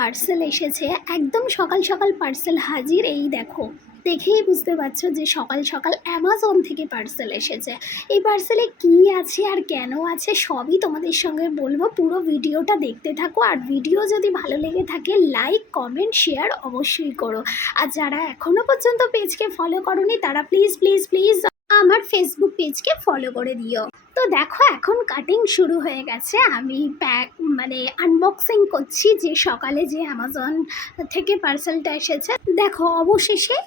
Parcel এসেছে। একদম সকাল সকাল পার্সেল হাজির, এই দেখো। দেখেই বুঝতে পারছ যে সকাল সকাল অ্যামাজন থেকে পার্সেল এসেছে। এই পার্সেলে কী আছে আর কেন আছে সবই তোমাদের সঙ্গে বলব। পুরো ভিডিওটা দেখতে থাকো। আর ভিডিও যদি ভালো লেগে থাকে লাইক কমেন্ট শেয়ার অবশ্যই করো। আর যারা এখনও পর্যন্ত পেজকে ফলো করনি, তারা প্লিজ প্লিজ প্লিজ আমার ফেসবুক পেজকে ফলো করে দিও। তো দেখো, এখন কাটিং শুরু হয়ে গেছে। আমি প্যাক মানে আনবক্সিং করছি যে সকালে যে অ্যামাজন থেকে পার্সেলটা এসেছে। দেখো, অবশেষে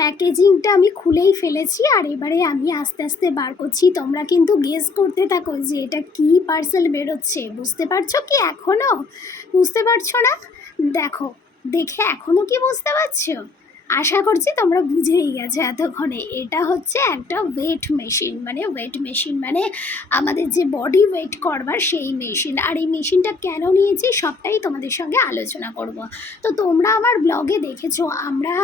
প্যাকেজিংটা আমি খুলেই ফেলেছি আর এবারে আমি আস্তে আস্তে বার করছি। তোমরা কিন্তু গেস করতে থাকো যে এটা কি পার্সেল বেরোচ্ছে। বুঝতে পারছ কি এখনও বুঝতে পারছ না? দেখো, দেখে এখনও কি বুঝতে পারছ? আশা করছি তোমরা বুঝেই গেছো এতক্ষণে। এটা হচ্ছে একটা ওয়েট মেশিন মানে ওয়েট মেশিন মানে আমাদের যে বডি ওয়েট করবার সেই মেশিন আর এই মেশিনটা কেন নিয়েছি সবটাই তোমাদের সঙ্গে আলোচনা করব। তো তোমরা আমার ব্লগে দেখেছ, আমরা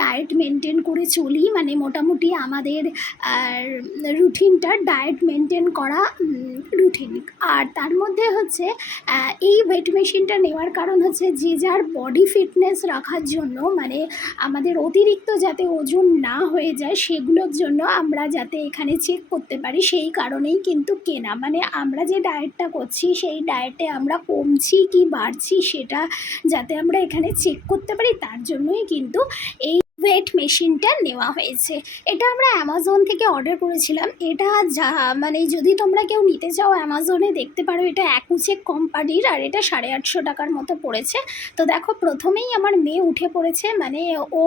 ডায়েট মেনটেন করে চলি মানে মোটামুটি আমাদের রুটিনটা ডায়েট মেনটেন করা রুটিন আর তার মধ্যে হচ্ছে এই ওয়েট মেশিনটা নেওয়ার কারণ হচ্ছে যে যার বডি ফিটনেস রাখার জন্য মানে আমাদের অতিরিক্ত যাতে ওজন না হয়ে যায় সেগুলোর জন্য আমরা যাতে এখানে চেক করতে পারি, সেই কারণেই কিন্তু কেনা। মানে আমরা যে ডায়েটটা করছি, সেই ডায়েটে আমরা কমছি কি বাড়ছি সেটা যাতে আমরা এখানে চেক করতে পারি, তার জন্যই কিন্তু এই ওয়েট মেশিনটা নেওয়া হয়েছে। এটা আমরা অ্যামাজন থেকে অর্ডার করেছিলাম। এটা যা মানে যদি তোমরা কেউ নিতে চাও অ্যামাজনে দেখতে পারো, এটা অ্যাকুচেক কোম্পানির আর এটা সাড়ে আটশো টাকার মতো পড়েছে। তো দেখো, প্রথমেই আমার মেয়ে উঠে পড়েছে মানে ও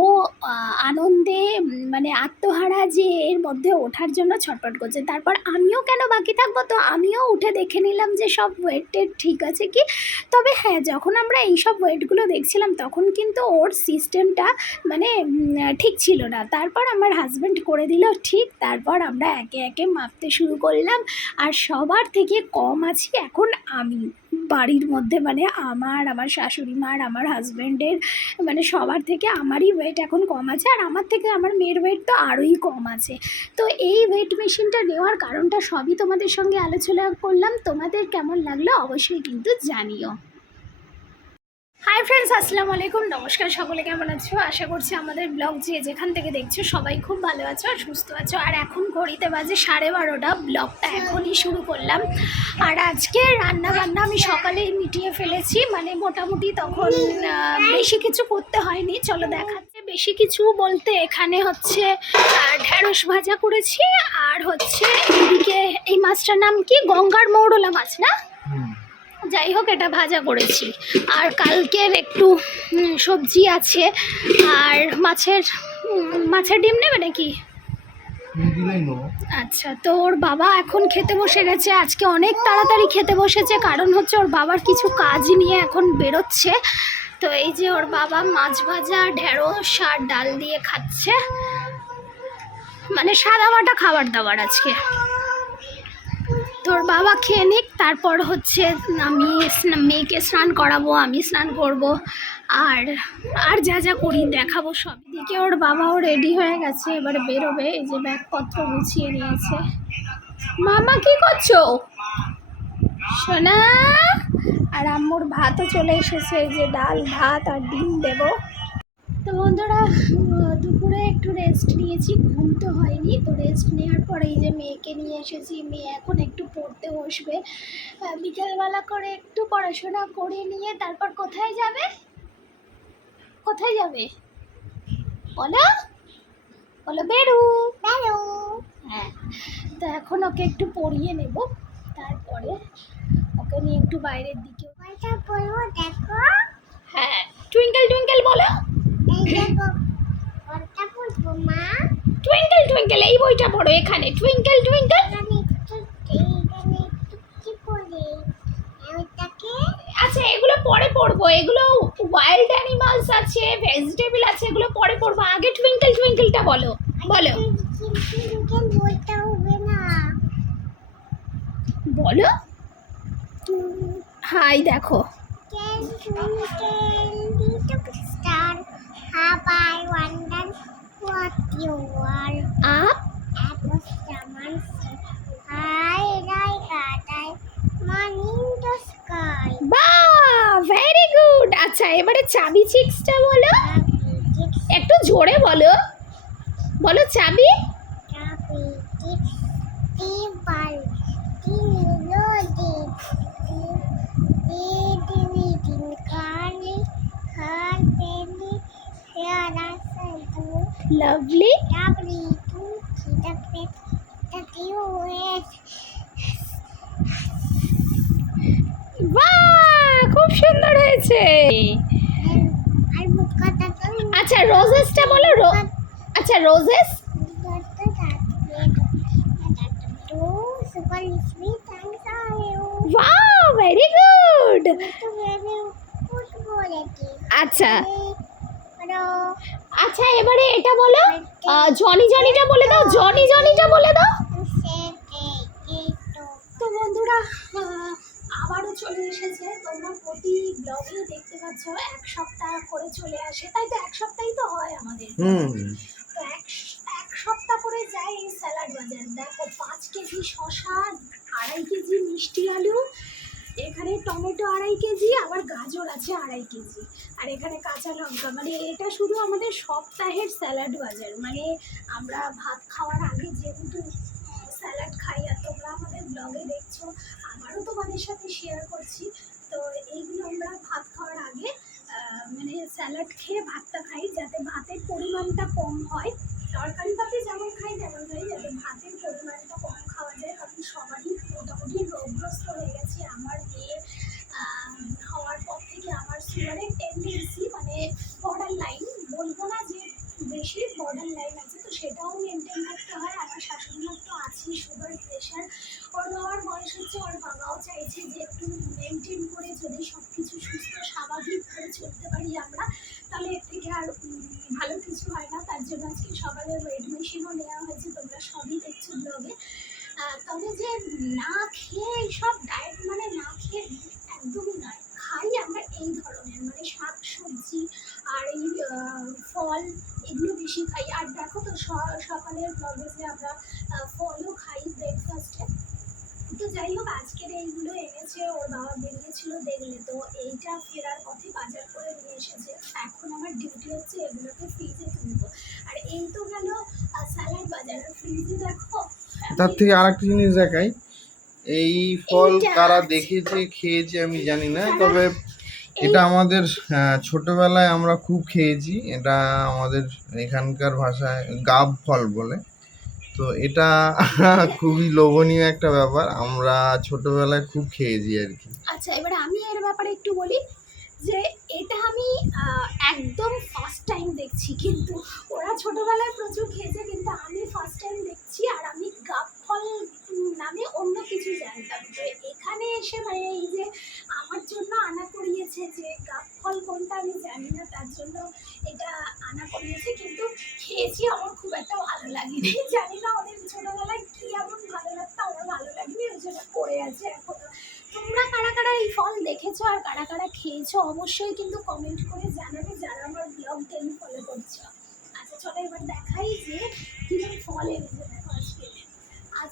আনন্দে মানে আত্মহারা যে এর মধ্যে ওঠার জন্য ছটফট করছে। তারপর আমিও কেন বাকি থাকব? তো আমিও উঠে দেখে নিলাম যে সব ওয়েট টেট ঠিক আছে কি? তবে হ্যাঁ যখন আমরা এই সব ওয়েটগুলো দেখছিলাম, তখন কিন্তু ওর সিস্টেমটা মানে ঠিক ছিল না। তারপর আমার হাজব্যান্ড করে দিল, ঠিক, তারপর আমরা একে একে মাপতে শুরু করলাম। আর সবার থেকে কম আছি এখন আমি। বাড়ির মধ্যে মানে আমার আমার শাশুড়ি মার, আমার হাজব্যান্ডের মানে সবার থেকে আমারই ওয়েট এখন কম আছে। আর আমার থেকে আমার মেয়ের ওয়েট তো আরোই কম আছে। তো এই ওয়েট মেশিনটা নেওয়ার কারণটা সবই তোমাদের সঙ্গে আলোচনা করলাম। তোমাদের কেমন লাগল অবশ্যই কিন্তু জানিও। হাই ফ্রেন্ডস আসসালামু আলাইকুম। নমস্কার সকলে কেমন আছো? আশা করছি আমাদের ব্লগ যে যেখান থেকে দেখছ সবাই খুব ভালো আছো আর সুস্থ আছো। আর এখন ঘড়িতে বাজে সাড়ে বারোটা ব্লগটা এখনই শুরু করলাম। আর আজকে রান্না বান্না আমি সকালে মিটিয়ে ফেলেছি মানে মোটামুটি তখন বেশি কিছু করতে হয়নি। চলো দেখাচ্ছে। বেশি কিছু বলতে এখানে হচ্ছে আহ, ঢ্যাঁড়স ভাজা করেছি আর হচ্ছে এদিকে এই মাছটার নাম কি? গঙ্গার মৌরলা মাছ না? যাই হোক, এটা ভাজা করেছি। আর কালকের একটু সবজি আছে। আর মাছের মাছের ডিম নেবে নাকি? আচ্ছা তো ওর বাবা এখন খেতে বসে গেছে। আজকে অনেক তাড়াতাড়ি খেতে বসেছে। কারণ হচ্ছে ওর বাবার কিছু কাজ নিয়ে এখন বেরোচ্ছে। তো এই যে ওর বাবা মাছ ভাজা, ঢেঁড়স আর ডাল দিয়ে খাচ্ছে। মানে সাদা মাটা খাবার দাবার আজকে। তোর বাবা খেয়ে নিক, তারপর হচ্ছে আমি মেয়েকে স্নান করাবো, আমি স্নান করব। আর আর যা যা করি দেখাবো সব দিকে। ওর বাবাও রেডি হয়ে গেছে, এবারে বেরোবে, এই যে ব্যাগপত্র গুছিয়ে নিয়েছে। মামা, কি করছ? সোনা! আর আম্মুর ভাতও চলে এসেছে যে ডাল, ভাত আর ডিম দেবো। তো বন্ধুরা দুপুরে একটু রেস্ট নিয়েছি ঘুম তো হয়নি তো রেস্ট নেওয়ার পরে এই যে মেয়েকে নিয়ে এসেছি মেয়ে এখন একটু পড়তে বসবে। বিকেলবেলা করে একটু পড়াশোনা করে নিয়ে তারপর কোথায় যাবে? কোথায় যাবে? বলো? বলো বেরু। বেরু। হ্যাঁ তো এখন ওকে একটু পড়িয়ে নেব তারপরে ওকে নিয়ে একটু বাইরের দিকে বলব দেখো হ্যাঁ টুইঙ্কেল টুইঙ্কেল বলো এই দেখো কোনটা বলব মা টুইঙ্কেল টুইঙ্কেল এই বইটা পড়ো এখানে। টুইঙ্কেল টুইঙ্কেল আচ্ছা এগুলো পরে পড়ব। এগুলো ওয়াইল্ড অ্যানিমালস আছে ভেজিটেবল আছে এগুলো পরে পড়ব। আগে টুইঙ্কেল টুইঙ্কেলটা বলো। বলো। বলো। হাই দেখো। Can twinkle little star, have I wondered বা ভেরি গুড আচ্ছা আচ্ছা এবারে চাবি চিক্সটা বলো একটু জোরে বলো বলো চাবি লাভলি বাহ খুব সুন্দর হয়েছে। আচ্ছা রোজেসটা বলো রো আচ্ছা roses Super sweet and sorry. Wow very good আচ্ছা আচ্ছা এবারে এটা বলো। জনি জনিটা বলে দাও জনি জনিটা বলে দাও। তো বন্ধুরা আবারও চলে এসেছে। তোমরা প্রতি ব্লগে দেখতে পাচ্ছ এক সপ্তাহ করে চলে আসে। তাই তো এক সপ্তাহই তো হয় আমাদের। হুম। তো এক এক সপ্তাহ করে যায় এই স্যালাড বাজার। দেখো পাঁচ কেজি শশা আড়াই কেজি মিষ্টি আলু এখানে টমেটো আড়াই কেজি আবার গাজর আছে আড়াই কেজি। আর এখানে কাঁচা লঙ্কা। মানে এটা শুধু আমাদের সপ্তাহের স্যালাড বাজার। মানে আমরা ভাত খাওয়ার আগে যেহেতু স্যালাড খাই, আর তোমরা আমাদের ব্লগে দেখছ, আমারও তোমাদের সাথে শেয়ার করছি তো এইগুলো আমরা ভাত খাওয়ার আগে আহ, মানে স্যালাড খেয়ে ভাতটা খাই যাতে ভাতের পরিমাণটা কম হয় তরকারি পাতে যেমন খাই তেমন খাই যাতে ভাতের পরিমাণটা কম খাওয়া যায় কারণ সবারই মোটামুটি রোগগ্রস্ত হয়ে গেছে আমার মেয়ে আহ, হওয়ার পর থেকে আমার সুগারের টেন্ডেন্সি মানে বর্ডার লাইন বলব না যে বেশি বর্ডার লাইন আছে তো সেটাও মেনটেন করতে হয় আমার শাশুড়ি মার তো আছেই সুগার প্রেশার ওর বাবার বয়স হচ্ছে ওর বাবাও চাইছে যে একটু মেনটেন করে যদি সব কিছু সুস্থ স্বাভাবিকভাবে চলতে পারি আমরা, তাহলে এর থেকে আর ভালো কিছু হয় না। তার জন্য আজকে সকালে ওয়েট মেশিনও নেওয়া হয়েছে, তোমরা সবই দেখছ ব্লগে তবে যে না খেয়ে এইসব ডায়েট মানে না খেয়ে একদমই নয়। খাই আমরা এই ধরনের মানে শাক সবজি আর এই ফল এগুলো বেশি খাই। আর দেখো তো সকালের ব্লগে যে আমরা আহ, ফলও খাই ব্রেকফাস্টে তো যাই হোক আজকের এইগুলো এনেছে ওর বাবা বেরিয়েছিল দেখলে তো এইটা ফেরার পথে বাজার করে নিয়ে এসেছে এখন আমার ডিউটি হচ্ছে এগুলোকে ফ্রিজে তুলবো আর এই তো গেল স্যালাড বাজার ফ্রিজে দেখো তার থেকে আর একটা জিনিস দেখাই। এই ফল কারা দেখেছে খেয়েছে আমি জানি না তবে এটা আমাদের ছোটবেলায় আমরা খুব খেয়েছি। এটা আমাদের এখানকার ভাষায় গাব ফল বলে। তো এটা খুবই লোভনীয় একটা ব্যাপার আমরা ছোটবেলায় খুব খেয়েছি আর কি। আচ্ছা এবার আমি এর ব্যাপারে একটু বলি যে এটা আমি একদম ফার্স্ট টাইম দেখছি কিন্তু ওরা ছোটবেলায় প্রচুর খেয়েছে কিন্তু আমি ফার্স্ট টাইম দেখছি আর আমি গাব ফল নামে অন্য কিছু জানতাম। তো এখানে এসে মানে এই যে আমার জন্য আনা করিয়েছে যে গাব ফল কোনটা আমি জানি না, তার জন্য এটা আনা করিয়েছে, কিন্তু খেয়েছি আমার খুব একটা ভালো লাগেনি। জানি না ওদের ছোটোবেলায় কি এমন ভালো লাগতো, আমার ভালো লাগেনি, ওই জন্য পড়ে আছে এখনও। তোমরা কারা কারা এই ফল দেখেছ আর কারা কারা খেয়েছো, অবশ্যই কিন্তু কমেন্ট করে জানাবে যারা আমার ব্লগ ডেলি ফলো করছ। আচ্ছা চলো এবার দেখাই যে কীরকম ফল এনেছে।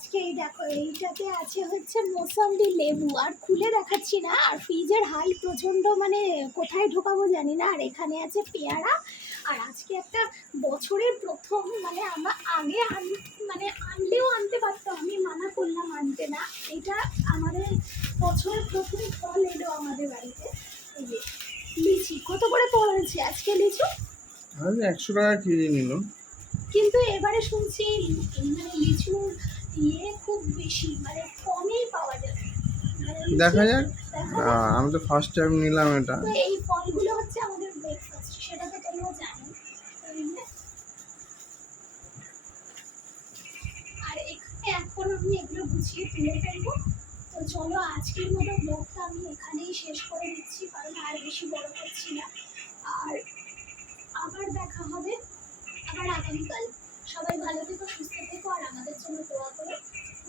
আজকে এই দেখো এইটাতে আছে হচ্ছে মোসাম্বি লেবু। আর খুলে দেখাচ্ছি না আর ফ্রিজের হাল প্রচণ্ড মানে কোথায় ঢোকাবো জানি না আর এখানে আছে পেয়ারা। আর আজকে একটা বছরের প্রথম মানে আমরা আগে আন মানে আনলেও আনতে পারতাম আমি মানা করলাম আনতে না। এটা আমাদের বছরের প্রথম ফল এলো আমাদের বাড়িতে। এই যে লিচি কত করে পড়েছে আজকে লিচু? একশো টাকা কেজি নিল কিন্তু এবারে শুনছি মানে লিচুর খুব বেশি মানে কমেই পাওয়া যাবে। মানে দেখা যাক। আমি তো ফার্স্ট টাইম নিলাম এটা। তো এই ফলগুলো হচ্ছে আমাদের ব্রেকফাস্ট সেটা তো তোমরা জানো। আর এখানে এখন আমি এগুলো গুছিয়ে তুলে ফেলব। তো চলো আজকের মতো ব্লগটা আমি এখানেই শেষ করে দিচ্ছি কারণ আর বেশি বড় করছি না। আর আবার দেখা হবে আবার আগামীকাল। সবাই ভালো থেকো সুস্থ থেকো। আর আমাদের জন্য দোয়া করো।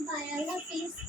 বাই আল্লাহ হাফিজ।